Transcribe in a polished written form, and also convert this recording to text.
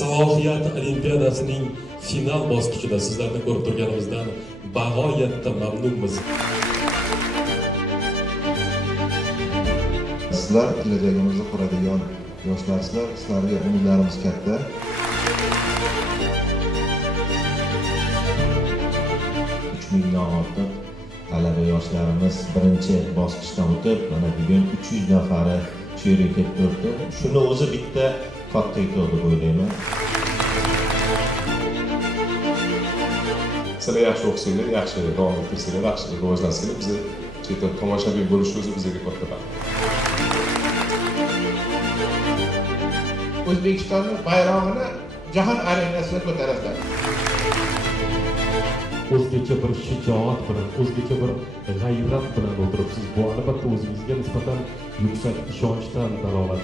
salohiyat olimpiadasining final bosqichida sizlarni ko'rib turganimizdan bag'oyatda mamnunmiz. Sizlar kelajagimizni quradigan yoshlarsizlar, sizlarga umidlarimiz katta. Mingdan ortiq talaba yoshlarimiz birinchi bosqichdan o'tib, mana bugun 300 nafari shu yerga kelib turibdi. Shuni o'zi bitta katta yutuq deb o'ylayman. Sizlar yaxshi o'qisanglar, yaxshi davom ettirsanglar, yaxshi rivojlansanglar, bizni chet el tomoshabin bo'lish o'zi bizga katta baxt. O'zbekistonning bayrog'ini jahon arenasida ko'taradilar. O'zgacha bir shijoat bilan, o'zgacha bir g'ayrat bilan o'tiribsiz. Bu albatta o'zingizga nisbatan yuksak ishonchdan dalolat.